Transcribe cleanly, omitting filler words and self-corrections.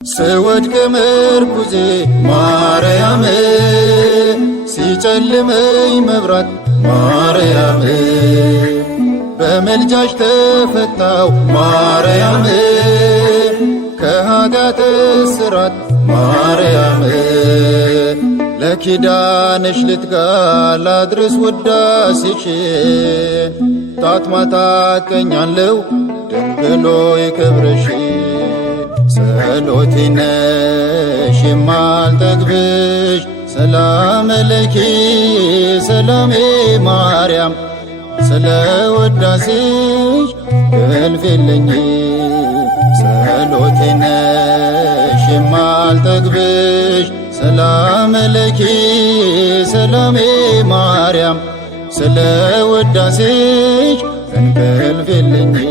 ስወድቅ ምርኩዜ ማርያም ሲጨልመኝ መብራት ማርያም በመልጃሽ ተፈታው ማርያም ከኃጢአት እስራት ማርያም ለኪዳንሽ ልትጋ ላድርስ ውዳሴሽ ጧት ማታ እቀኛለሁ ድንግል ሆይ ክብርሽ ጸሎቴ ነሽ የማልጠግብሽ ሰላም ለኪ ሰላሜ ማርያም ስለ ውዳሴሽ እልፍ የለኝም ጸሎቴ ነሽ የማልጠግብሽ ሰላም ለኪ ሰላሜ ማርያም ስለ ውዳሴሽ እንቅልፍ የለኝም